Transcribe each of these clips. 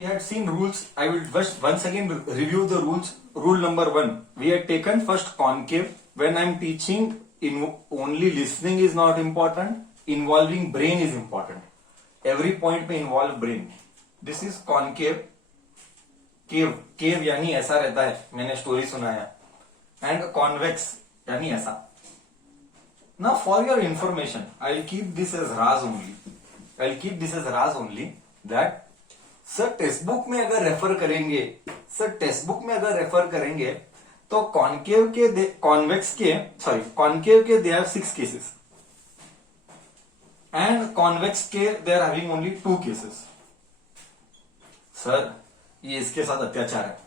We had seen rules. I will just once again review the rules. Rule number 1. We had taken first concave. When I'm teaching, only listening is not important. Involving brain is important. Every point may involve brain. This is concave. केव यानी ऐसा रहता है, मैंने स्टोरी सुनाया. And convex यानी ऐसा. Now for your information, I'll keep this as Raz only. That sir textbook में अगर रेफर करेंगे तो कॉन्केव के they have 6 cases and convex के they are having only 2 cases. Sir ये इसके साथ अत्याचार है,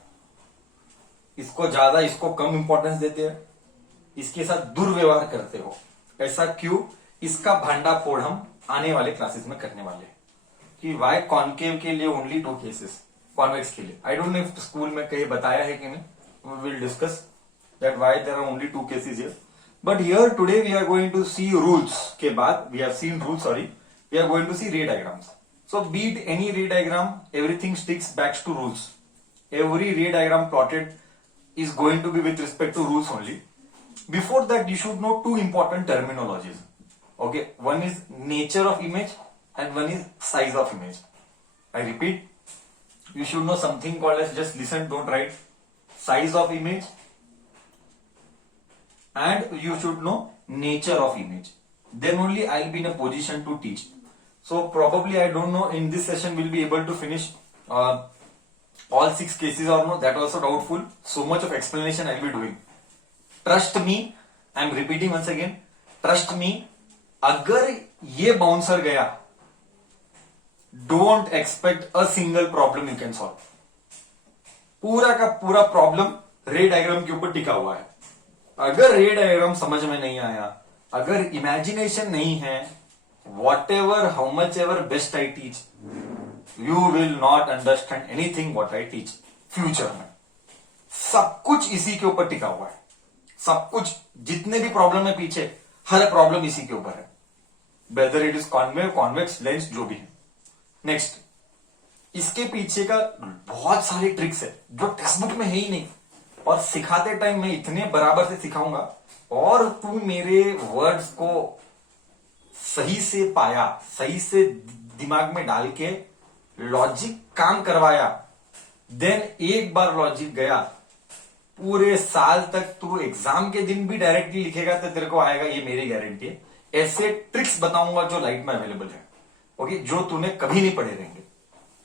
इसको ज्यादा इसको कम इंपॉर्टेंस देते हैं, इसके साथ दुर्व्यवहार करते हो. ऐसा क्यों? इसका भांडा फोड़ हम आने वाले क्लासेस में करने वाले हैं कि वाई कॉन्केव के लिए ओनली 2 केसेस, कॉन्वेक्स के लिए. I don't know if school में कहीं बताया है कि नहीं. We will discuss that why there are only 2 cases here. But here today we are going to see rules. के बाद we have seen rules, we are going to see ray diagrams. So be it any ray diagram, everything sticks back to rules. Every ray diagram plotted is going to be with respect to rules only. Before that, you should know 2 important terminologies. Okay, one is nature of image and one is size of image. I repeat, you should know something called as, just listen, don't write, size of image, and you should know nature of image. Then only I'll be in a position to teach. So probably I don't know in this session we'll be able to finish all 6 cases or no. That also doubtful. So much of explanation I'll be doing. Trust me. I'm repeating once again. Trust me. अगर ये बाउंसर गया, don't expect a single problem you can solve. पूरा का पूरा प्रॉब्लम रे डायग्राम के ऊपर टिका हुआ है. अगर रे डायग्राम समझ में नहीं आया, अगर इमेजिनेशन नहीं है, whatever, how much ever best I teach, you will not understand anything what I teach future में. सब कुछ इसी के ऊपर टिका हुआ है. सब कुछ, जितने भी प्रॉब्लम है पीछे, हर प्रॉब्लम इसी के ऊपर है. Whether it is concave, convex, lens, जो भी है. नेक्स्ट, इसके पीछे का बहुत सारे ट्रिक्स है जो टेक्स्ट बुक में है ही नहीं, और सिखाते टाइम मैं इतने बराबर से सिखाऊंगा, और तू मेरे वर्ड्स को सही से पाया, सही से दिमाग में डाल के लॉजिक काम करवाया, देन एक बार लॉजिक गया, पूरे साल तक तू एग्जाम के दिन भी डायरेक्टली लिखेगा तो तेरे को आएगा, ये मेरी गारंटी है. ऐसे ट्रिक्स बताऊंगा जो लाइट में अवेलेबल है. ओके, जो तूने कभी नहीं पढ़े रहेंगे.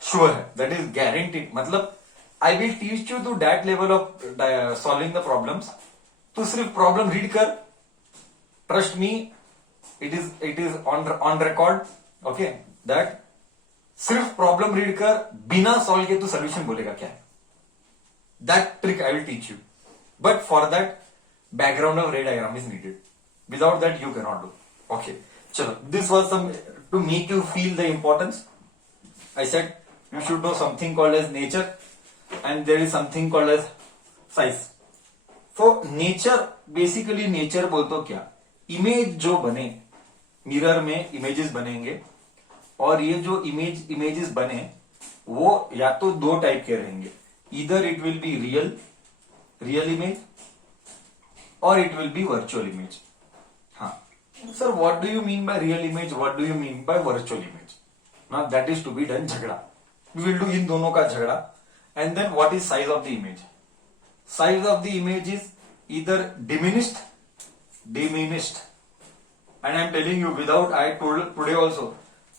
श्योर है, दैट इज गारंटीड. मतलब I will teach you to that level of solving the problems. तू सिर्फ प्रॉब्लम रीड कर. Trust me, it is on record. Okay, that सिर्फ प्रॉब्लम रीड कर, बिना सॉल्व के तू सोल्यूशन बोलेगा क्या है. That trick I will teach you. But for that background of ray diagram is needed. Without that you can not do. Okay, चलो, this was some to make you feel the importance. I said you should know something called as nature and there is something called as size. So nature, basically nature बोल तो क्या, इमेज जो बने, मिरर में इमेजेस बनेंगे, और ये जो इमेजेस बने वो या तो 2 टाइप के रहेंगे. इधर it will be real image और it will be virtual image. हाँ sir, what do you mean by real image, what do you mean by virtual image? Now that is to be done झगड़ा. We will do इन दोनों का झगड़ा. And then what is size of the image? Size of the image is इधर diminished. And I am telling you, without, I told today also,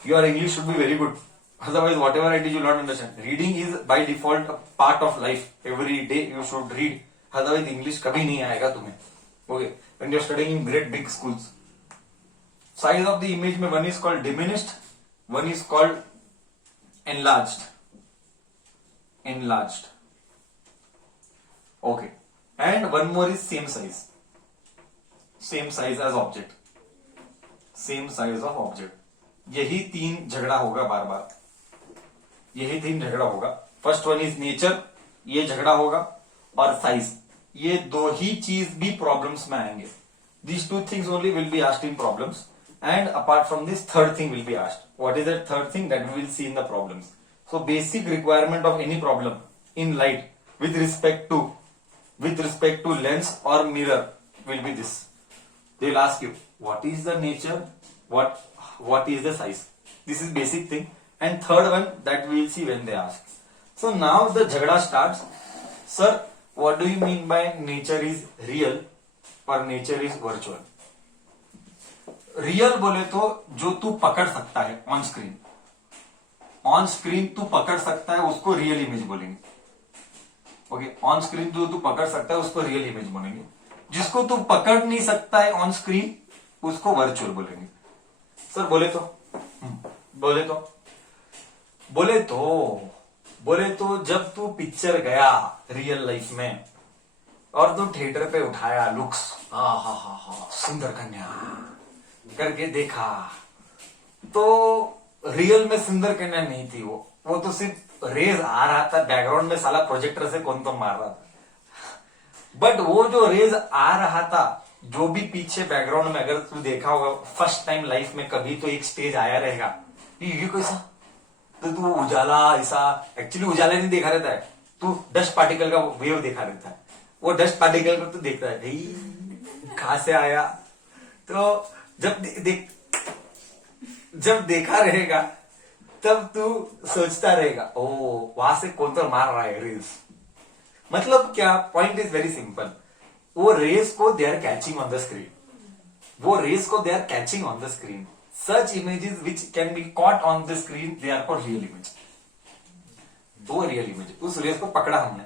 your English should be very good. Otherwise, whatever I teach, you will not understand. Reading is by default a part of life. Every day you should read. Otherwise, English कभी नहीं आएगा तुम्हें. Okay, when you are studying in great big schools. Size of the image में one is called diminished, one is called enlarged. Okay, and one more is same size. Same size as object. Same size of object. यही 3 झगड़ा होगा बार बार. यही 3 झगड़ा होगा. First one is nature, ये झगड़ा होगा, और साइज. ये 2 ही चीज भी प्रॉब्लम्स में आएंगे. These 2 things only will be asked in problems. And apart from this, third thing will be asked. What is that third thing? That we will see in the problems. So basic requirement of any problem in light with respect to lens or mirror will be this. They will ask you what is the nature, what is the size. This is basic thing. And third one that we will see when they ask. So now the jhagda starts. Sir, what do you mean by nature is real और nature is virtual? Real बोले तो जो तू पकड़ सकता है on screen तू पकड़ सकता है उसको रियल इमेज बोलेंगे. ओके, ऑन स्क्रीन जो तू पकड़ सकता है उसको रियल इमेज बोलेंगे. जिसको तू पकड़ नहीं सकता है ऑन स्क्रीन उसको वर्चुअल बोलेंगे. सर बोले तो जब तू पिक्चर गया रियल लाइफ में और तू थिएटर पे उठाया लुक्स, हा सुंदर कन्या करके देखा, तो रियल में सुंदर कन्या नहीं थी. वो तो सिर्फ रेज आ रहा था बैकग्राउंड में, साला प्रोजेक्टर से कौन तो मार रहा था. बट वो जो रेज आ रहा था, जो भी पीछे बैकग्राउंड में, अगर तू देखा होगा फर्स्ट टाइम लाइफ में कभी तो एक स्टेज आया रहेगा, ये कैसा, तो तू उजाला ऐसा, एक्चुअली उजाला नहीं देखा रहता है, तू डस्ट पार्टिकल का वेव देखा रहता है. वो डस्ट पार्टिकल को तू देखता है भाई कहां से आया. तो जब देखा रहेगा तब तू सोचता रहेगा ओ वहां से कौन तो मार रहा है रेस. मतलब क्या, पॉइंट इज वेरी सिंपल. वो रेस को they are catching on the screen. Such images which can be caught on the screen they are called real image. वो रियल इमेज, उस रेस को पकड़ा हमने.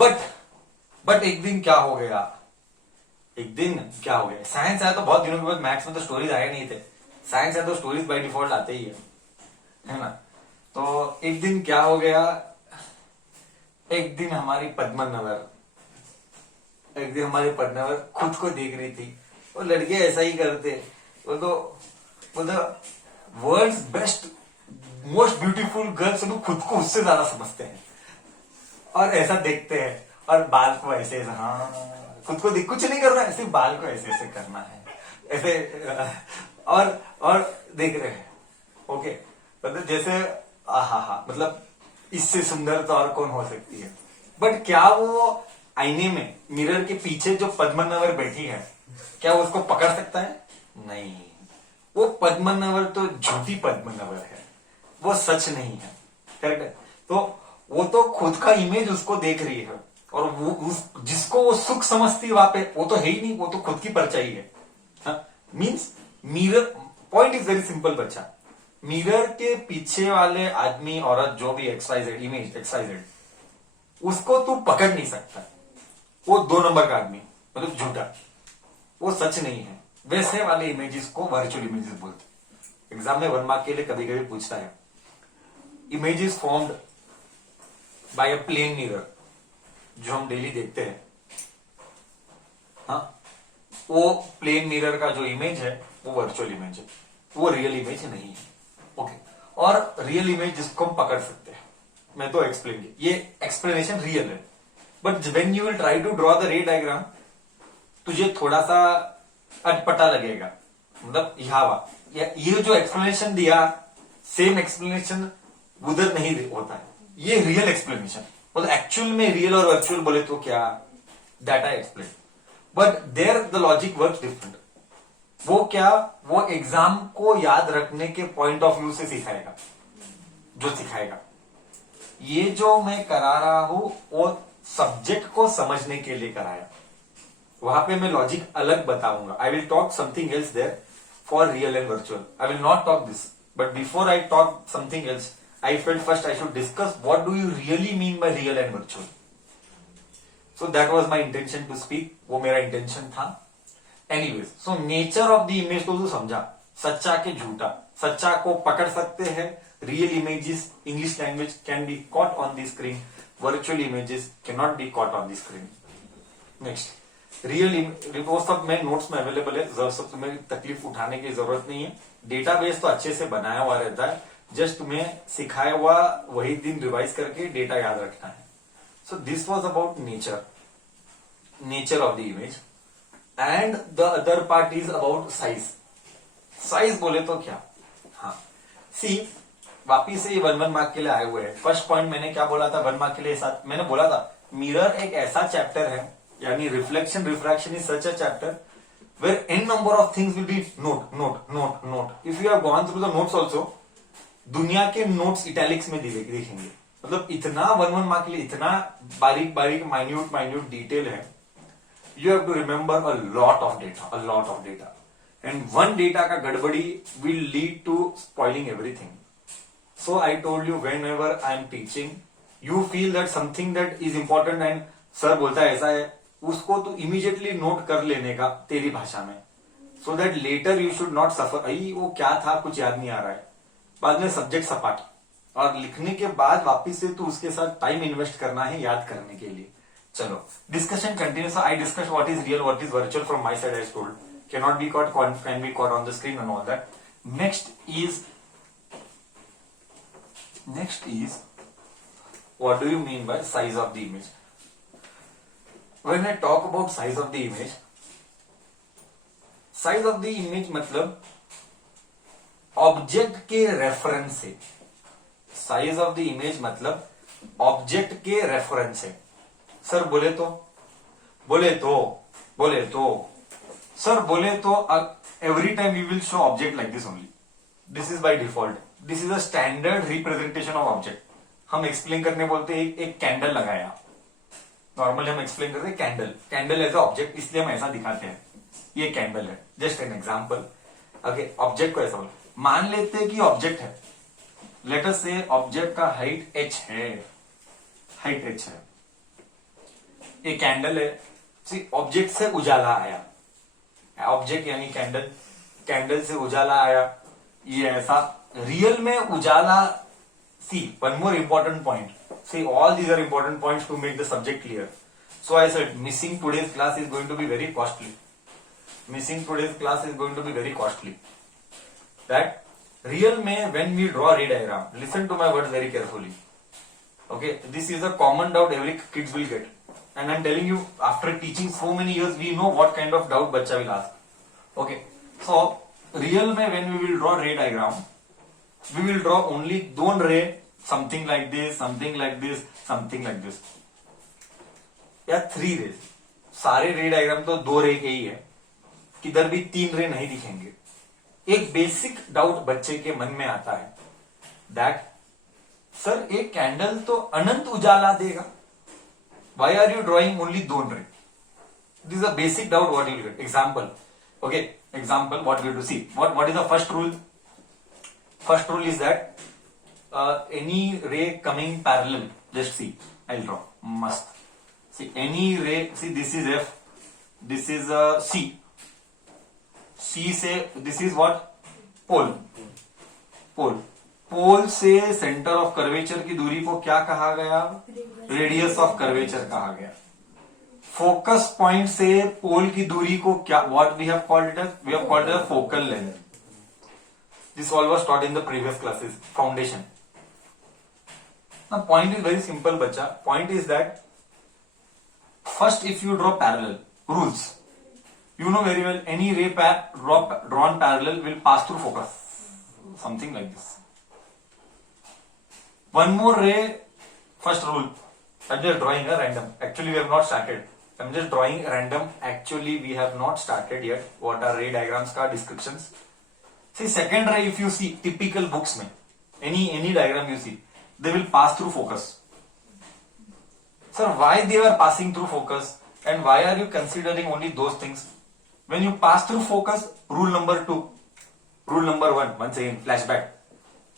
बट एक दिन क्या हो गया, साइंस आया तो बहुत दिनों के बाद. मैथ्स में तो स्टोरीज आए नहीं थे, साइंस है तो स्टोरीज बाय डिफॉल्ट आते ही है ना. तो एक दिन क्या हो गया, एक दिन हमारी पद्मनवर खुद को देख रही थी. वो लड़के ऐसा ही करते, वो तो world's best most beautiful girls खुद को उससे ज्यादा समझते हैं और ऐसा देखते हैं, और बाल को ऐसे हाँ खुद को कुछ नहीं करना है, सिर्फ बाल को ऐसे ऐसे करना है, ऐसे और देख रहे हैं. ओके, मतलब जैसे मतलब इससे सुंदर तो और कौन हो सकती है. बट क्या वो आईने में मिरर के पीछे जो पद्मनवर बैठी है, क्या वो उसको पकड़ सकता है? नहीं. वो पद्मनवर तो झूठी पद्मनवर है, वो सच नहीं है. करेक्ट है. तो वो तो खुद का इमेज उसको देख रही है, और वो जिसको वो सुख समझती वहां पे, वो तो है ही नहीं, वो तो खुद की परछाई है. Means mirror, point is very simple बच्चा. मिरर के पीछे वाले आदमी औरत जो भी XYZ इमेज XYZ, उसको तू पकड़ नहीं सकता. वो 2 नंबर का आदमी, मतलब झूठा, वो सच नहीं है. वैसे वाले इमेजेस को वर्चुअल इमेजेस बोलते. एग्जाम में 1 मार्क के लिए कभी कभी पूछता है, images formed by a plane mirror, जो हम डेली देखते हैं, हाँ, वो प्लेन मिरर का जो इमेज है वो वर्चुअल इमेज है, वो रियल इमेज नहीं है. ओके, और रियल इमेज जिसको हम पकड़ सकते हैं, मैं तो एक्सप्लेन किया, ये एक्सप्लेनेशन रियल है. But when you will try to draw the ray diagram, तुझे थोड़ा सा अटपटा लगेगा. मतलब ये जो एक्सप्लेनेशन दिया, सेम एक्सप्लेनेशन उधर नहीं होता है. ये रियल एक्सप्लेनेशन, मतलब एक्चुअल में रियल और वर्चुअल बोले तो क्या, that I explain. But there the logic work different. वो एग्जाम को याद रखने के पॉइंट ऑफ व्यू से सिखाएगा. ये जो मैं करा रहा हूं वो सब्जेक्ट को समझने के लिए कराया. वहां पे मैं लॉजिक अलग बताऊंगा. I will talk something else there for real and virtual. I will not talk this, but before I talk something else, I felt first I should discuss what do you really mean by real and virtual. So that was my intention to speak. वो मेरा intention था. Anyways, so nature of the image को तू समझा, सच्चा के झूठा. सच्चा को पकड़ सकते हैं. Real images, English language can be caught on the screen. Virtual images cannot be caught on the screen. Next, वो सब मैं नोट्स में अवेलेबल है. सब तुम्हें तकलीफ उठाने की जरूरत नहीं है. डेटाबेस तो अच्छे से बनाया हुआ रहता है. जस्ट तुम्हें सिखाया हुआ वही दिन रिवाइज करके डेटा याद रखना है. So this was about nature of the image. And the other part is about size. Size बोले तो क्या, हाँ सी, वापिस से ये 1 मार्क के लिए आए हुए हैं। फर्स्ट पॉइंट मैंने क्या बोला था, 1 मार्क के लिए साथ मैंने बोला था मिरर एक ऐसा चैप्टर है, यानी reflection refraction is such a chapter where n number of things will be note note note note. If you have gone through the notes also, दुनिया के नोट्स इटैलिक्स में दिखेंगे। मतलब इतना 1 मार्क के लिए इतना बारीक बारीक माइन्यूट माइन्यूट डिटेल है। You have to remember a lot of data and one data का गड़बड़ी will lead to spoiling everything. So I told you whenever I am teaching, you feel that something that is important and sir बोलता है ऐसा है, उसको तो immediately note कर लेने का तेरी भाषा में, so that later you should not suffer। अई वो क्या था कुछ याद नहीं आ रहा है, बाद में सब्जेक्ट सपाट, और लिखने के बाद वापिस से तो उसके साथ टाइम इन्वेस्ट करना है याद करने के लिए। चलो discussion continue. So I discuss what is real what is virtual from my side. I told cannot be caught, can be caught on the screen and all that। Next is what do you mean by size of the image? When I talk about size of the image मतलब object के reference से। Size of the image मतलब object के reference से। Sir बोले तो every time we will show object like this only. This is by default, this is a standard representation of object. हम explain करने बोलते हैं एक कैंडल लगाया, नॉर्मली हम एक्सप्लेन करते हैं कैंडल एज अ ऑब्जेक्ट, इसलिए हम ऐसा दिखाते हैं ये कैंडल है। Just an example. Okay, object को ऐसा बोल, मान लेते हैं कि ऑब्जेक्ट है, लेट अस से ऑब्जेक्ट का हाइट h है, ये कैंडल है। सी ऑब्जेक्ट से उजाला आया, ऑब्जेक्ट यानी कैंडल से उजाला आया, ये ऐसा रियल में उजाला। See one more important point, see all these are important points to make the subject clear. So I said missing today's class is going to be very costly, that real में when we draw ray diagram, listen to my words very carefully. Okay, this is a common doubt every kids will get, and I'm telling you after teaching so many years we know what kind of doubt बच्चा will ask. Okay, so real में when we will draw ray diagram, we will draw only दोन ray, something like this, something like this, something like this, या 3 rays। सारे रे डायग्राम तो 2 रे के ही है, किधर भी 3 रे नहीं दिखेंगे। एक बेसिक डाउट बच्चे के मन में आता है दैट सर एक कैंडल तो अनंत उजाला देगा, why are you drawing only 2 ray? This is a basic doubt what you will get. Example, okay example what you to see, what is the first rule? First rule is that any ray coming parallel, just see I will draw मस्त। See any ray, see this is F, this is C से this is what? पोल से centre of curvature की दूरी को क्या कहा गया? Radius of curvature कहा गया। फोकस पॉइंट से पोल की दूरी को क्या, what we have called it? We have called it focal length. This all was taught in the previous classes, foundation. Now point is very simple बच्चा, point is that first if you draw parallel, rules you know very well, any ray drawn parallel will pass through focus, something like this. One more ray, first rule, I'm just drawing a random, actually we have not started, I'm just drawing random, actually we have not started yet what are ray diagrams ka descriptions. See second ray, if you see typical books mein any diagram you see, they will pass through focus. Sir, why they are passing through focus and why are you considering only those things? When you pass through focus, rule number 2, rule number 1, once again flashback.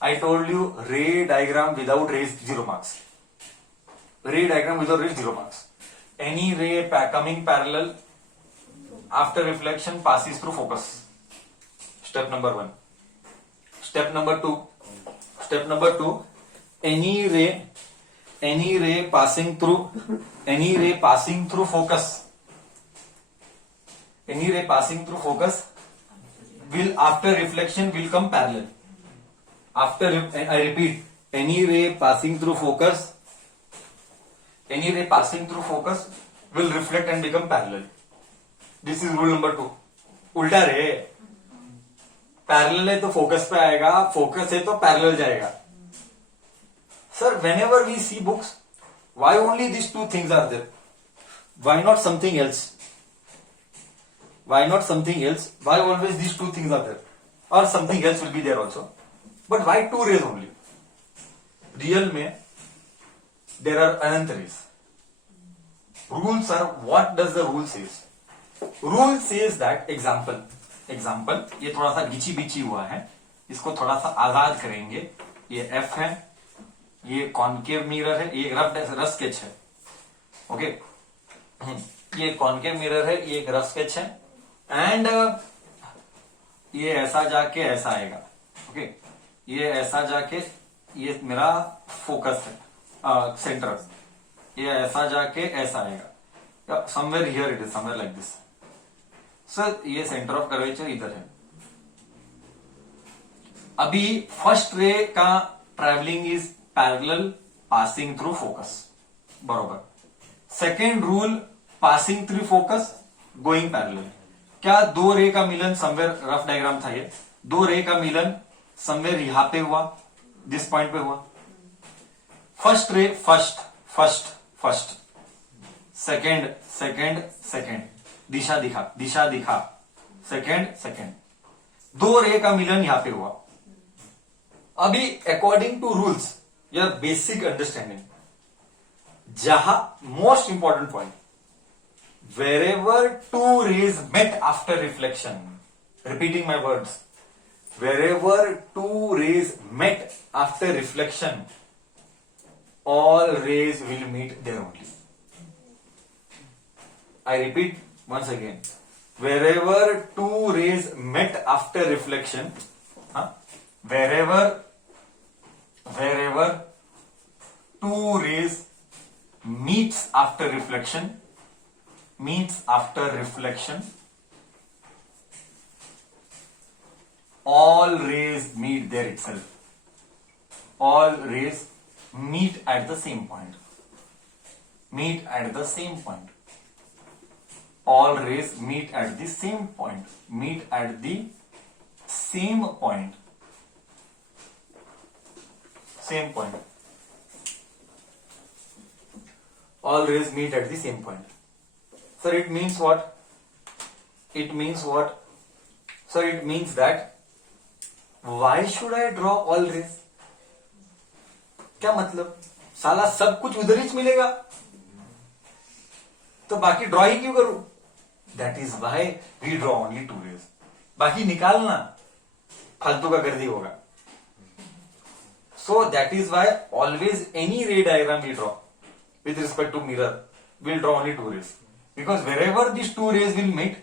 I told you ray diagram without rays 0 marks. Ray diagram without rays 0 marks. Any ray coming parallel after reflection passes through focus. Step number 1. Step number 2, any ray passing through focus, will after reflection will come parallel. I repeat, any ray passing through focus will reflect and become parallel. This is rule number 2. उल्टा रे, पैरेलल है तो फोकस पे आएगा, फोकस है तो parallel जाएगा। Sir, whenever we see books, why only these two things are there? Why not something else? Why not something else? Why always these two things are there? Or something else will be there also. But why two rays only? Real में there are anant rays. Rules are, what does the rule says? Rule says that, example, ये थोड़ा सा गिची बिची हुआ है, इसको थोड़ा सा आजाद करेंगे. ये F है, ये कॉन्केव मिरर है, ये रफ स्केच है. ओके, ये कॉन्केव मिरर है, ये एक रफ स्केच है. एंड ये ऐसा जाके ऐसा आएगा. ओके, ये ऐसा जाके, ये मेरा फोकस है, सेंटर. ये ऐसा जाके ऐसा आएगा. Somewhere here it is, somewhere like this. Sir, ये सेंटर ऑफ कर्वेचर इधर है. अभी फर्स्ट रे का travelling is parallel passing through focus, बरोबर. Second rule, passing through focus going parallel. क्या दो रे का मिलन, समवेयर रफ डायग्राम था ये, दो रे का मिलन समवेयर यहां पे हुआ, दिस पॉइंट पे हुआ. First ray first first first, second second second, दिशा दिखा, सेकेंड सेकेंड, दो रे का मिलन यहां पे हुआ. अभी according to rules, your basic understanding, जहां most important point, wherever two rays met after reflection, repeating my words, wherever two rays met after reflection, all rays will meet there only. I repeat once again, wherever two rays met after reflection, wherever two rays meets after reflection, all rays meet there itself. All rays meet at the same point. All rays meet at the same point. Same point. All rays meet at the same point. Sir, it means what? Sir, it means that, why should I draw all rays? क्या मतलब? साला सब कुछ उधर ही मिलेगा, तो बाकी ड्रॉ ही क्यों करूं? That is why we draw only two rays. बाकी निकालना फालतू का गर्दी होगा. So that is why always any ray diagram we draw with respect to mirror, we'll draw only two rays. Because wherever these two rays will meet,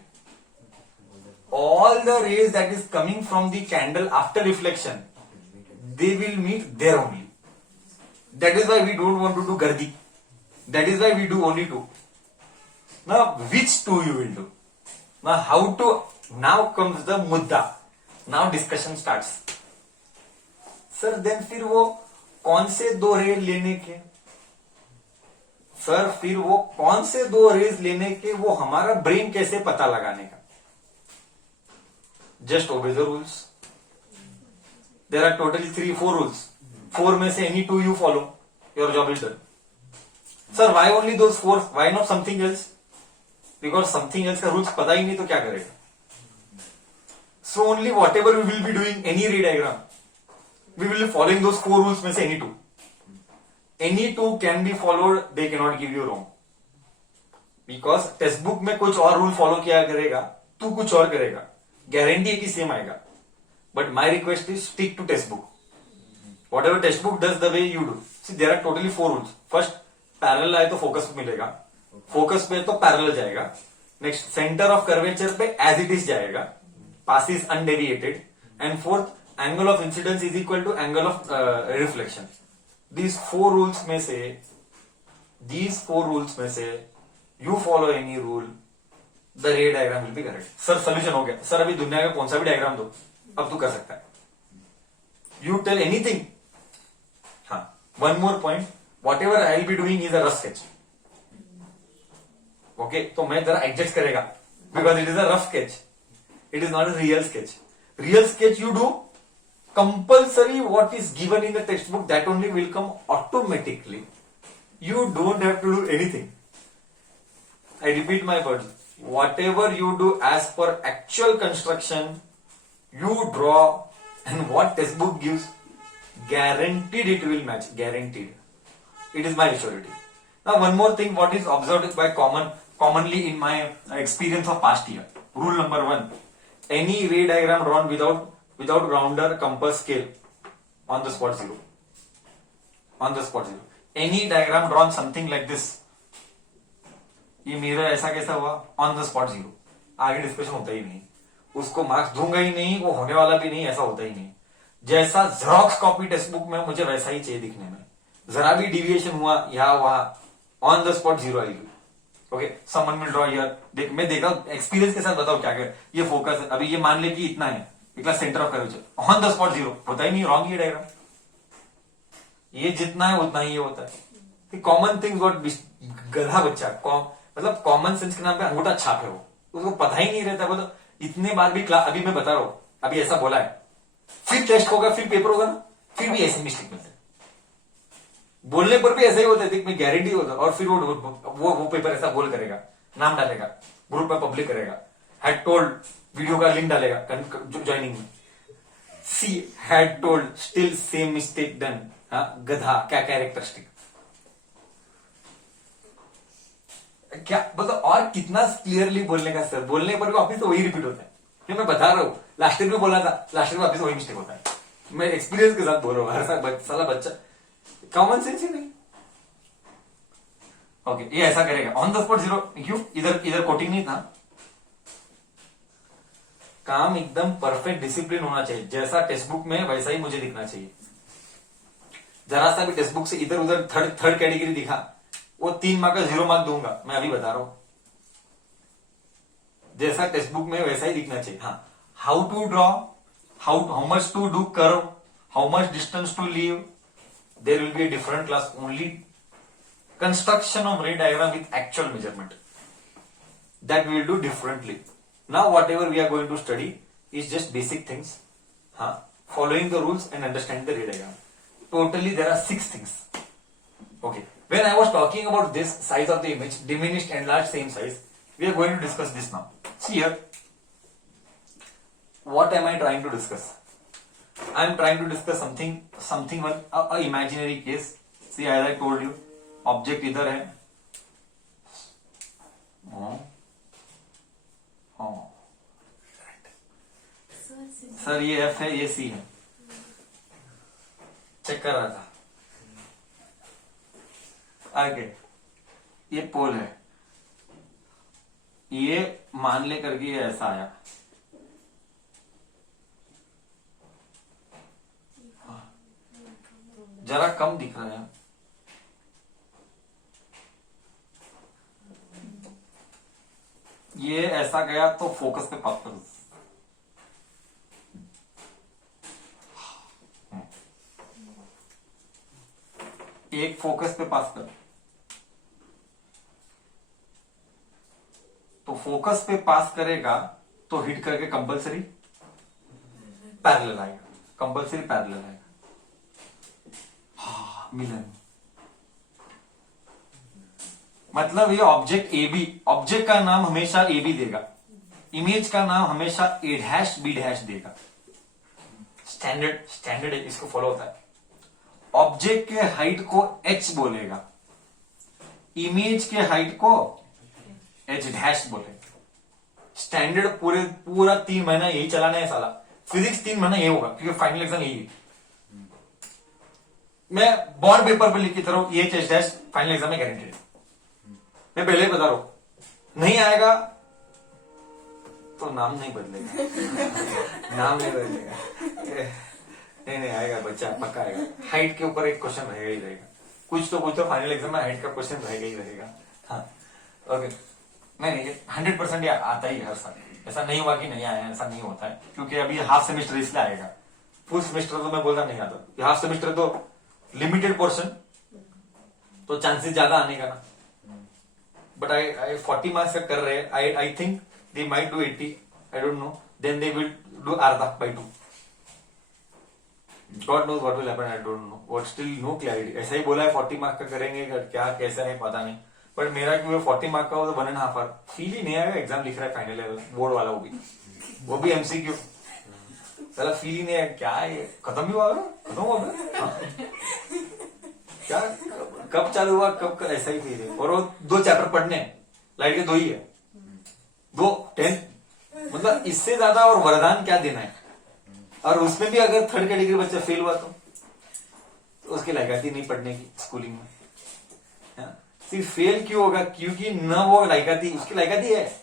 all the rays that is coming from the candle after reflection, they will meet there only. That is why we don't want to do gardi. That is why we do only two. Now, which two you will do? Now, how to? Now comes the mudda. Now discussion starts. Sir, then फिर वो कौन से दो रे लेने के? सर, फिर वो कौन से दो रेज लेने के, वो हमारा ब्रेन कैसे पता लगाने का? Just obey the rules. There are totally 3-4 rules. 4 में से any 2 you follow, your job is done. Sir, why only those 4? Why not something else? Because something else का रूल्स पता ही नहीं तो क्या करेगा. So only whatever we will be doing any ray diagram, we will be following those 4 rules में से any 2. Any two can be followed, they cannot give you wrong. Because text book में कुछ और rule follow किया करेगा, तू कुछ और करेगा, गारंटी है कि सेम आएगा. But my request is stick to text book. Whatever text book does the way you do. See, there are totally 4 rules. First, parallel आए तो फोकस मिलेगा, फोकस पे तो पैरेलल जाएगा. नेक्स्ट, सेंटर ऑफ कर्वेचर पे as it is जाएगा, passes undeviated. And fourth, angle of incidence is equal to angle of reflection. These 4 rules में से you follow any rule, the ray diagram will be correct. Sir, solution हो गया. सर, अभी दुनिया का कौन सा भी डायग्राम दो, अब तू कर सकता है. You tell anything. हाँ, one more point. Whatever I will be doing is a rough sketch. Okay, तो मैं जरा एडजस्ट करेगा, because it is a rough sketch. It is not a real sketch. Real sketch you do compulsory what is given in the textbook, that only will come automatically. You don't have to do anything. I repeat my words. Whatever you do as per actual construction, you draw, and what textbook gives, guaranteed it will match. Guaranteed. It is my surety. Now one more thing, what is observed by commonly in my experience of past year. Rule number 1. Any ray diagram drawn without rounder, compass, scale, on the spot 0. On the spot 0. Any diagram drawn something like this, ये मिरर ऐसा कैसा हुआ, on the spot 0. आगे डिस्कशन होता ही नहीं, उसको मार्क्स दूंगा ही नहीं, वो होने वाला भी नहीं, ऐसा होता ही नहीं. जैसा जेरॉक्स कॉपी टेक्स्ट बुक में मुझे वैसा ही चाहिए दिखने में. जरा भी डिविएशन हुआ यहाँ वहां, ऑन द स्पॉट 0 आएगी. Okay, someone will draw here. देख, मैं देखा एक्सपीरियंस के साथ बताओ क्या कर. ये फोकस है, अभी ये मान ले कि इतना है, इतना centre of curvature, on the spot 0 होता ही नहीं. रॉन्ग ये डायग्राम. ये जितना है उतना ही ये होता है. कॉमन थिंग्स व्हाट गधा बच्चा, मतलब कॉमन सेंस के नाम पे अंगूठा छाप है वो, उसको पता ही नहीं रहता. बोलो इतने बार भी क्लास, अभी मैं बता रहा हूं, अभी ऐसा बोला है, फिर टेस्ट होगा, फिर पेपर होगा ना, फिर भी ऐसे मिस्टेक मिलते हैं. बोलने पर भी ऐसा ही होता है, मैं गारंटी होता है. और फिर वो पेपर ऐसा बोल करेगा, नाम डालेगा, ग्रुप में पब्लिक करेगा, हैड टोल्ड, वीडियो का लिंक डालेगा ज्वाइनिंग में. She had told, still same mistake done. गधा क्या कैरेक्टरिस्टिक, क्या मतलब, और कितना क्लियरली बोलने का सर. बोलने पर भी वापिस तो वही रिपीट होता है. मैं बता रहा हूं, लास्ट ईयर में बोला था, लास्ट ईयर में वापिस वही मिस्टेक होता है. मैं एक्सपीरियंस के साथ बोल रहा हूं. हर साला बच्चा कॉमन सेंस ही नहीं. ओके, ये ऐसा करेगा ऑन द स्पॉट 0. क्यों, इधर कोटिंग नहीं था. काम एकदम परफेक्ट डिसिप्लिन होना चाहिए. जैसा टेक्स्ट बुक में वैसा ही मुझे दिखना चाहिए. जरा सा भी टेक्स्ट बुक से इधर उधर थर्ड कैटेगरी दिखा, वो 3 मार्क का 0 मार्क दूंगा. मैं अभी बता रहा हूं, जैसा टेक्स्ट बुक में वैसा ही दिखना चाहिए. हाँ, how to draw, how much to do curve, how much distance to leave, there will be a different class. Only construction of ray diagram with actual measurement, that we will do differently. Now whatever we are going to study is just basic things, following the rules and understanding the ray diagram. Totally there are 6 things. Okay, when I was talking about this size of the image, diminished, enlarged, same size, we are going to discuss this now. See here, what am I trying to discuss? I am trying to discuss something a imaginary case. See, as I told you, object इधर है, सर ये F है, ये C है. चेक कर रहा था. आगे ये पोल है, ये मान ले करके ये ऐसा आया. जरा कम दिख रहा है. ये ऐसा गया तो फोकस पे पास करो. एक फोकस पे पास कर, तो फोकस पे पास करेगा तो हिट करके कंपलसरी पैरेलल आएगा. कंपलसरी पैरेलल आएगा. मिलन, मतलब ये ऑब्जेक्ट ए बी, ऑब्जेक्ट का नाम हमेशा ए बी देगा, इमेज का नाम हमेशा ए डैश बी डैश देगा. स्टैंडर्ड इसको फॉलो होता है. ऑब्जेक्ट के हाइट को h बोलेगा, इमेज के हाइट को h डैश बोलेगा. स्टैंडर्ड पूरा 3 महीना यही चलाना है साला. फिजिक्स 3 महीना यही होगा, क्योंकि फाइनल एग्जाम यही है. मैं बॉन्ड पेपर पे लिख के तरह ये एच डैश फाइनल एग्जाम में गारंटेड है. मैं पहले ही बता रहा हूं, नहीं आएगा तो नाम नहीं बदलेगा. नाम नहीं बदलेगा. नहीं आएगा बच्चा, पक्का आएगा. हाइट के ऊपर एक क्वेश्चन रहेगा ही रहेगा. कुछ तो फाइनल एग्जाम में हाइट का क्वेश्चन रहेगा ही रहेगा. हाँ, ओके. नहीं 100% आता ही हर साल. ऐसा नहीं हुआ कि नहीं आया, ऐसा नहीं होता है, क्योंकि अभी हाफ सेमेस्टर इसलिए आएगा. फुल सेमेस्टर तो मैं बोल रहा नहीं आता. हाफ सेमेस्टर तो लिमिटेड पोर्शन, तो चांसेस ज्यादा आने का ना. बट आई 40 मार्क्स का कर रहे हैं. I think they might do 80, I don't know. Then they will do आधा by 2. God knows what will happen, I don't know, what still no clarity. ऐसा ही बोला है 40 मार्क का करेंगे, क्या कैसा है पता नहीं, बट मेरा क्यों 40 मार्क का हो तो 1.5 आवर फील ही नहीं आएगा। एग्जाम लिख रहा है फाइनल लेवल बोर्ड वाला, वो भी एमसीक्यू, साला फील ही नहीं है। क्या है, खत्म ही हुआ, खत्म हुआ क्या, कब चालू हुआ कब, ऐसा ही फील है। और वो 2 चैप्टर पढ़ने, लाइट के 2 ही है, 2 10, मतलब इससे ज्यादा और वरदान क्या देना है। और उसमें भी अगर 3rd कैटेगरी बच्चा फेल हुआ तो उसकी लायकात ही नहीं पढ़ने की स्कूलिंग में। सिर्फ फेल क्यों होगा, क्योंकि न वो लायकाती, उसकी लायकाती है,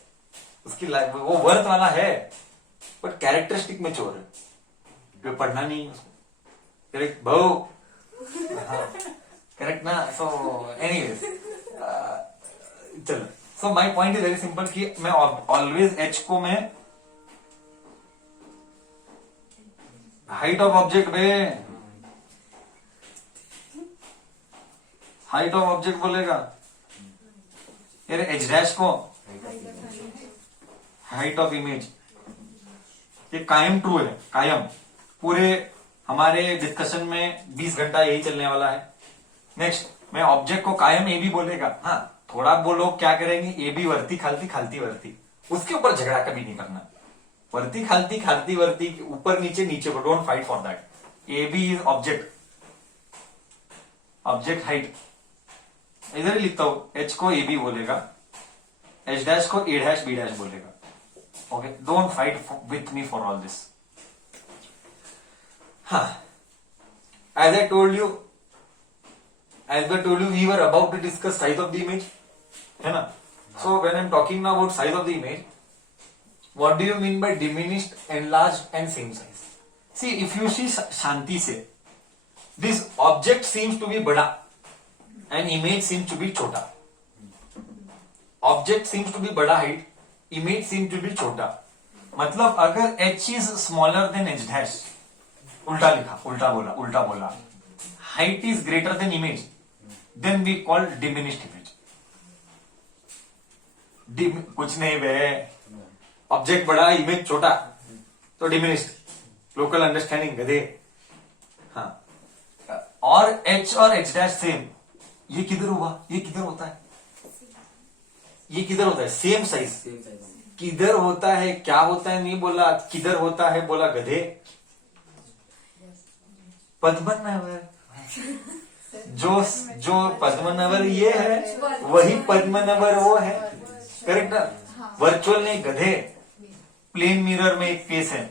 उसकी वो वर्थ वाला है, बट कैरेक्टरिस्टिक में चोर है, जो पढ़ना नहीं उसको। करेक्ट भाव, करेक्ट ना। सो एनीवेज, चलो, so my point is very simple कि मैं ऑलवेज एच को मैं हाइट ऑफ ऑब्जेक्ट में, हाइट ऑफ ऑब्जेक्ट बोलेगा, फिर एच डैश को हाइट ऑफ इमेज। ये कायम ट्रू है, कायम, पूरे हमारे डिस्कशन में 20 घंटा यही चलने वाला है। नेक्स्ट, मैं ऑब्जेक्ट को कायम ए भी बोलेगा, हाँ थोड़ा बोलो क्या करेंगे, ए बी वर्ती खालती खालती वर्ती, उसके ऊपर झगड़ा कभी नहीं करना। वर्ती खालती खालती वर्ती, ऊपर नीचे नीचे को, don't fight for that. A B is object, object height, इधर ही लिखता हूं, एच को ए बी बोलेगा, एच डैश को ए डैश बी डैश बोलेगा। Okay, don't fight with me for all this. हाँ, as I told you, we were about to discuss size of the image, है ना। So when I am talking now about size of the image, what do you mean by diminished, enlarged and same size? See, if you see Shanti se, this object seems to be bada and image seems to be chota. Object seems to be bada height, image seems to be chota. मतलब अगर h is smaller than h dash, उल्टा लिखा, उल्टा बोला, height is greater than image, then we call diminished image. कुछ नहीं बे, ऑब्जेक्ट बड़ा इमेज छोटा तो डिमिनिश्ड, लोकल अंडरस्टैंडिंग गधे। हाँ, और एच और एच डैश सेम, ये किधर हुआ, ये किधर होता है, ये किधर होता है, सेम साइज, किधर होता है, क्या होता है नहीं बोला, किधर होता है बोला गधे। पद्मनाभर, जो पद्मनाभर ये है, वही पद्मनाभर वो है, करेक्ट ना। वर्चुअल नहीं गधे। प्लेन मिरर में एक केस है,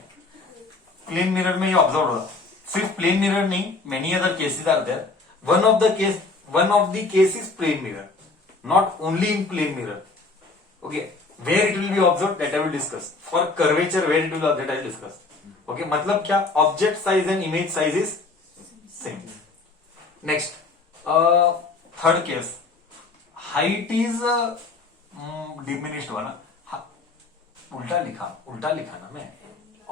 प्लेन मिरर में ये ऑब्जर्व हुआ, सिर्फ प्लेन मिरर नहीं, many other cases are there. One of the case is plane mirror, not only in plane mirror. Okay, where it will be observe that I will discuss, for curvature where it will that I will discuss. Okay, मतलब क्या, object size and image size is same. Next, 3rd case, height is diminished हुआ ना, उल्टा लिखा ना, मैं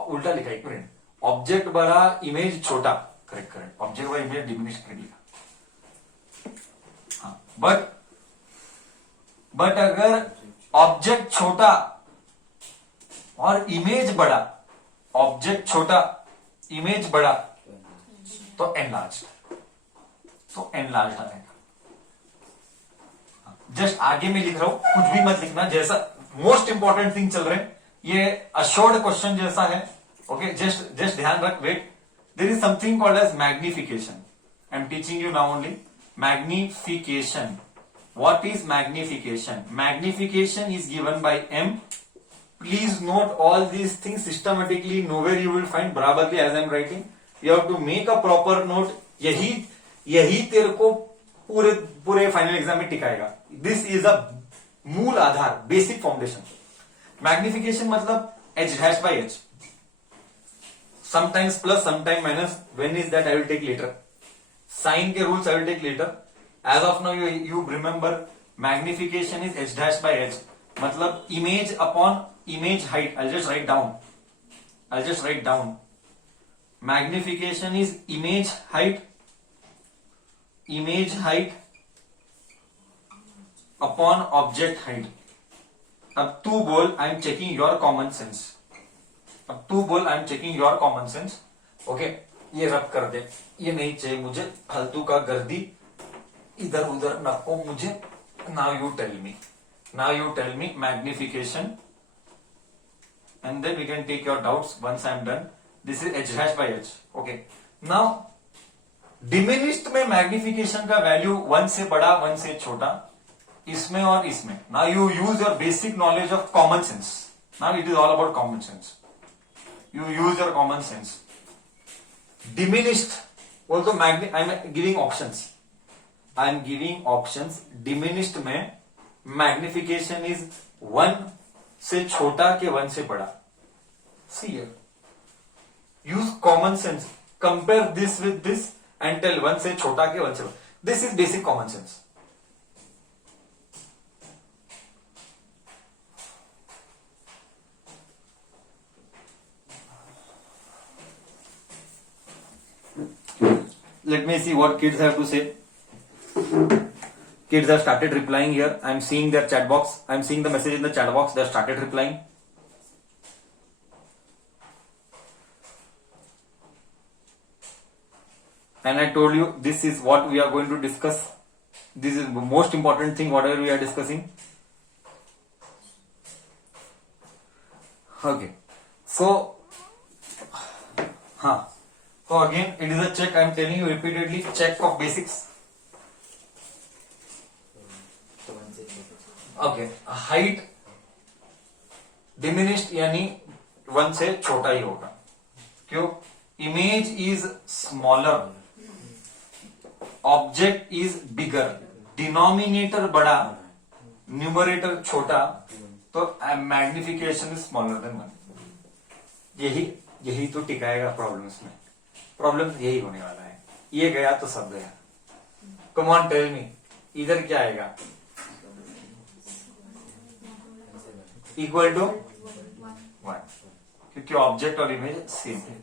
उल्टा लिखा, एक मिनट, ऑब्जेक्ट बड़ा इमेज छोटा, करेक्ट, ऑब्जेक्ट बड़ा इमेज डिमिनिश्ड कर लिखा। हाँ, बट अगर ऑब्जेक्ट छोटा और इमेज बड़ा, ऑब्जेक्ट छोटा इमेज बड़ा, तो एनलार्ज आएगा। जस्ट आगे में लिख रहा हूं, कुछ भी मत लिखना, जैसा मोस्ट इंपॉर्टेंट थिंग चल रहे हैं, ये अश्योर्ड क्वेश्चन जैसा है। ओके, जस्ट ध्यान रख, wait, there is something called as magnification. I am teaching you now only magnification. What is magnification? Magnification is given by m. Please note all these things systematically, nowhere you will find बराबरली as I am writing. You have to make a proper note. यही तेरे को पूरे final exam में टिकाएगा। This is अ मूल आधार, basic foundation. Magnification मतलब h dash by h, sometimes plus, sometimes minus. When is that I will take later. Sign के rules I will take later. As of now you remember magnification is h dash by h, मतलब image upon image height. I'll just write down. Magnification is image height upon object height. अब तू बोल, I am checking your common sense. Okay, ये रब कर दे, ये नहीं चाहिए मुझे फालतू का गर्दी इधर उधर नको मुझे. Now you tell me magnification and then we can take your doubts once I am done. This is h dash by h. Okay. Now diminished में मैग्निफिकेशन का वैल्यू 1 से बड़ा 1 से छोटा, इसमें और इसमें. Now you use your basic knowledge of common sense. Now it is all about common sense. You use your common sense. Diminished बोल तो I am giving options. I am giving options. Diminished में magnification is 1 से छोटा के 1 से बड़ा. See here. Use common sense. Compare this with this and tell 1 से छोटा के 1 से बड़ा. This is basic common sense. Let me see what kids have to say. Kids have started replying here. I am seeing their chat box. I am seeing the message in the chat box. They have started replying. And I told you this is what we are going to discuss. This is the most important thing whatever we are discussing. Okay. So again it is a check. I am telling you repeatedly, check of basics. Okay. Height diminished यानी 1 से छोटा ही होगा. क्यों? Image is smaller, object is bigger. Denominator बड़ा, न्यूमरेटर छोटा, तो magnification is smaller than 1. यही तो टिकाएगा प्रॉब्लम्स में. प्रॉब्लम यही होने वाला है. ये गया तो सब गया. कम ऑन टेल मी, इधर क्या आएगा? इक्वल टू 1, क्योंकि ऑब्जेक्ट और इमेज सेम है.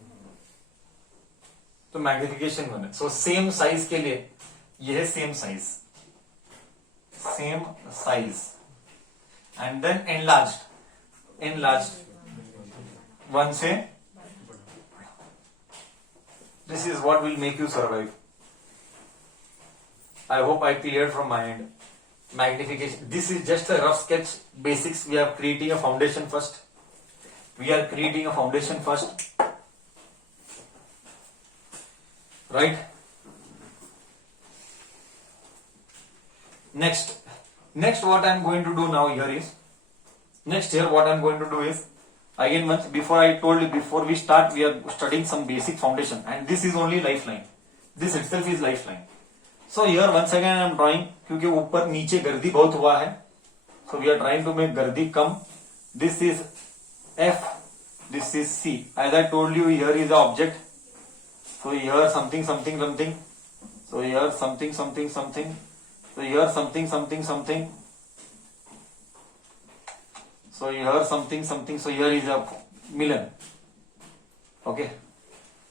तो मैग्निफिकेशन 1 है. सो सेम साइज के लिए यह है same size and then enlarged 1 से. This is what will make you survive. I hope I cleared from my end. Magnification. This is just a rough sketch. Basics. We are creating a foundation first. Right? Next what I am going to do now here is, again once before I told you, before we start we are studying some basic foundation, and this is only lifeline. This itself is lifeline. So here once again I am drawing, क्योंकि ऊपर नीचे गर्दी बहुत हुआ है. So we are trying to make गर्दी कम. This is F, this is C. As I told you, here is the object. So here something. So here something. So here something. So here something. So here is a million. Okay.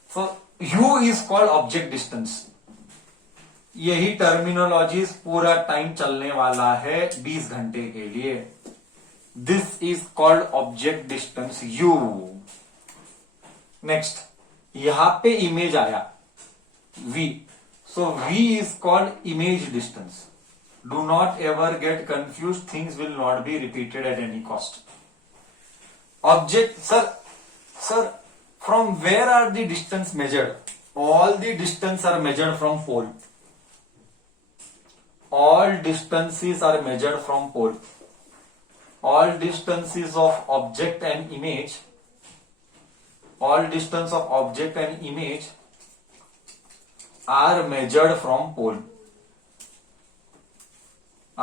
So U is called object distance. यही terminologies पूरा time चलने वाला है 20 घंटे के लिए. This is called object distance U. Next, यहां पे इमेज आया V. So V is called image distance. Do not ever get confuse. Things will not be repeated at any cost. Object, sir from where are the distance measured? All the distance are measured from pole. All distances are measured from pole. All distances of object and image. All distance of object and image are measured from pole.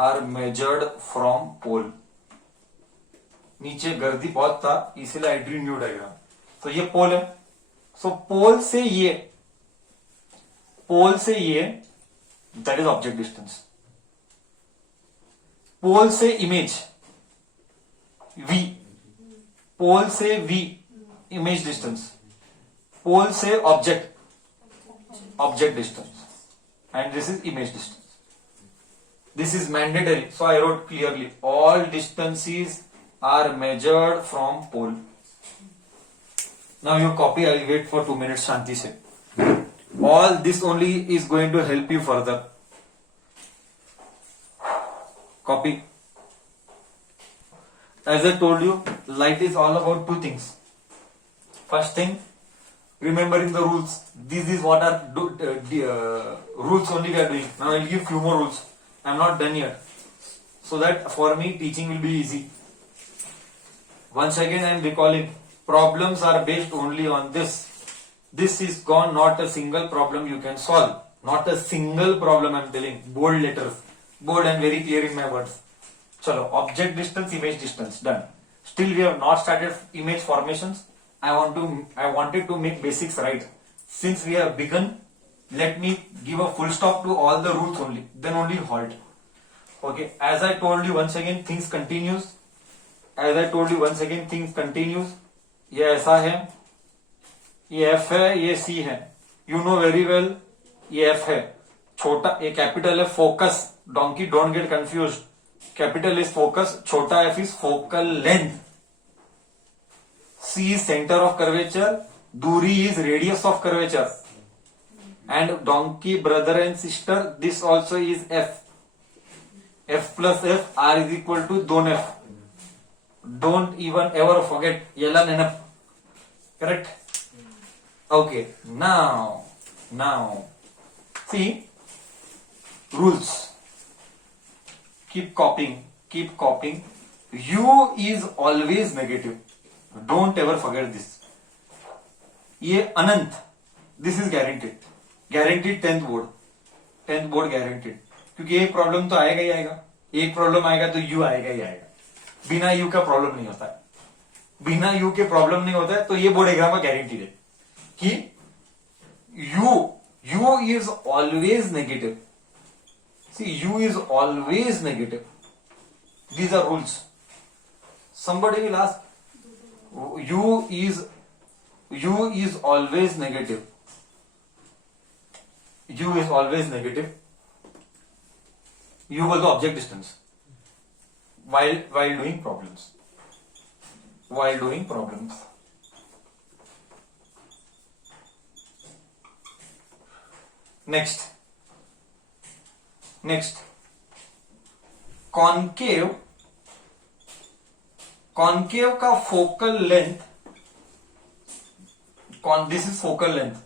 Are measured from pole. नीचे गर्दी बहुत था इसीलिए I drew new diagram. तो ये पोल है. सो पोल से ये that is object distance. Pole से इमेज V. पोल से V इमेज डिस्टेंस. पोल से object distance, and this is image distance. This is mandatory. So I wrote clearly, all distances are measured from pole. Now you copy. I will wait for 2 minutes. Shanti se. all this only is going to help you further. Copy. As I told you, light is all about two things. First thing, remembering the rules. This is what are rules only we are doing. Now I'll give few more rules. I'm not done yet. So that for me teaching will be easy. Once again I am recalling, problems are based only on this. This is gone, not a single problem you can solve. Not a single problem I am telling. Bold letters. Bold and very clear in my words. Chalo, object distance, image distance, done. Still we have not started image formations. I wanted to make basics right. Since we have begun, let me give a full stop to all the rules only. Then only halt. Okay, as I told you once again, things continues. As I told you once again, things continues. ये ऐसा है, ये F है, ये C है. You know very well, ये F है. छोटा ये कैपिटल है focus. Donkey, don't get confused. Capital is focus, छोटा f is focal length. C is center of curvature, दूरी is radius of curvature. And donkey brother and sister, this also is f. F plus f, r is equal to 2f. Don't even ever forget. Yella nenap. Correct? Okay. Now, see rules. Keep copying. U is always negative. Don't ever forget this. ये अनंत. This is guaranteed. Guaranteed 10th board guaranteed. क्योंकि एक प्रॉब्लम तो आएगा ही आएगा. एक प्रॉब्लम आएगा तो U आएगा ही आएगा. बिना U का प्रॉब्लम नहीं होता है. बिना U के प्रॉब्लम नहीं होता है तो ये बोर्ड एग्जाम का गारंटी है कि U is always negative. See, U is always negative. These are rules. Somebody will ask, U is always negative. U is always negative. U was the object distance. While doing problems. Next, concave का focal length, this is focal length.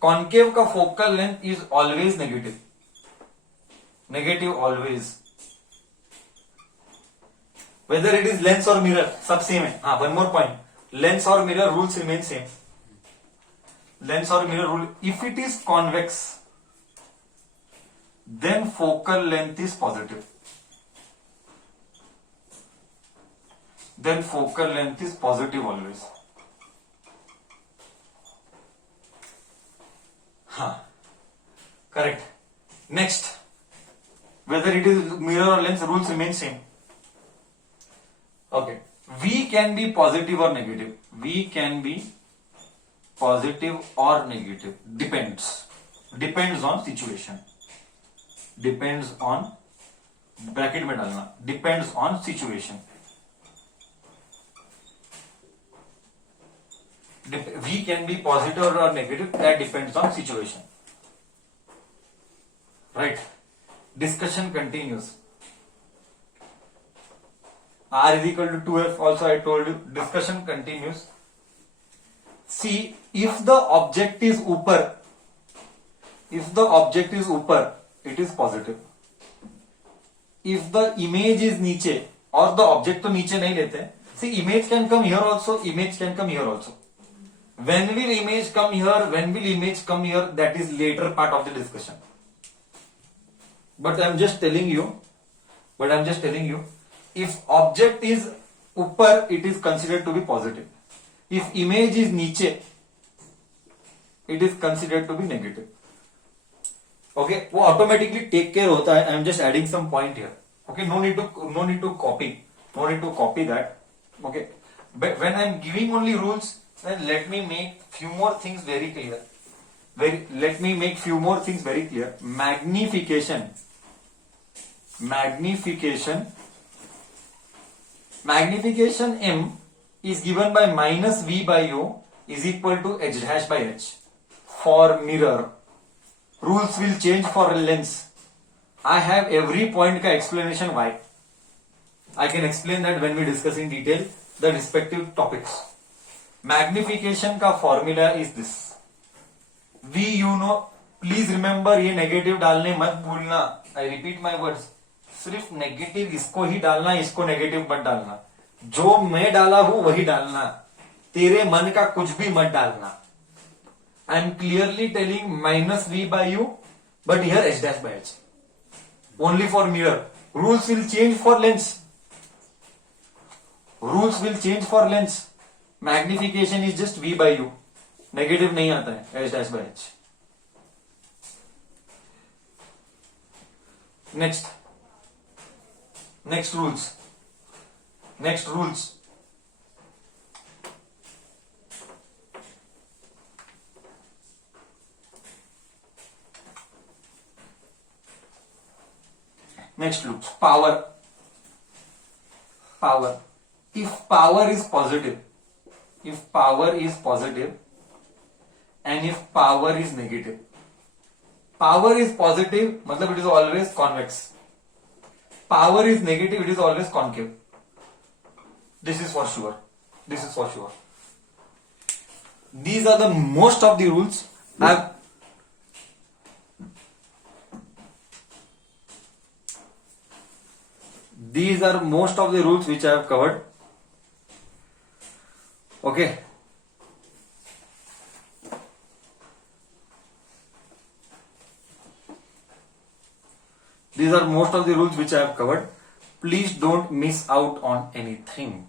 Concave का focal length is always negative. Negative always. Whether it is lens or mirror, सब same है. हाँ, one more point. Lens or mirror rules remain same. Lens or mirror rule. If it is convex, then focal length is positive. Then focal length is positive always. Correct. Next, whether it is mirror or lens, rules remain same. Okay. V can be positive or negative. V can be positive or negative. Depends on situation. Depends on, bracket में डालना, depends on situation. V can be positive or negative, that depends on situation. Right? Discussion continues. R is equal to 2f, also I told you. Discussion continues. See, if the object is upper, it is positive. If the image is नीचे, और the object तो नीचे नहीं लेते, see, image can come here also, image can come here also. When will image come here, that is later part of the discussion. But I'm just telling you, if object is upper, it is considered to be positive. If image is नीचे, it is considered to be negative. Okay, वो automatically take care होता है. I'm just adding some point here. Okay, no need to copy that. Okay, but when I'm giving only rules, then let me make few more things very clear. Magnification M is given by minus V by O is equal to H dash by H. for mirror, rules will change for lens. I have every point ka explanation why. I can explain that when we discuss in detail the respective topics. Magnification का formula is this. V you know, please remember ये negative डालने मत भूलना. I repeat my words. सिर्फ नेगेटिव इसको ही डालना, इसको नेगेटिव मत डालना. जो मैं डाला हूं वही डालना. तेरे मन का कुछ भी मत डालना. I am clearly telling minus V by U, but here H dash by H. Only for mirror. Rules will change for lens. Rules will change for lens. Magnification is just V by U. Negative नहीं आता है H dash by H. Next rules. Next rules. Next rules. Power. If power is positive, and if power is negative, power is positive मतलब it is always convex. Power is negative, it is always concave. This is for sure. These are the most of the rules These are most of the rules which I have covered. Okay. These are most of the rules which I have covered. Please don't miss out on anything.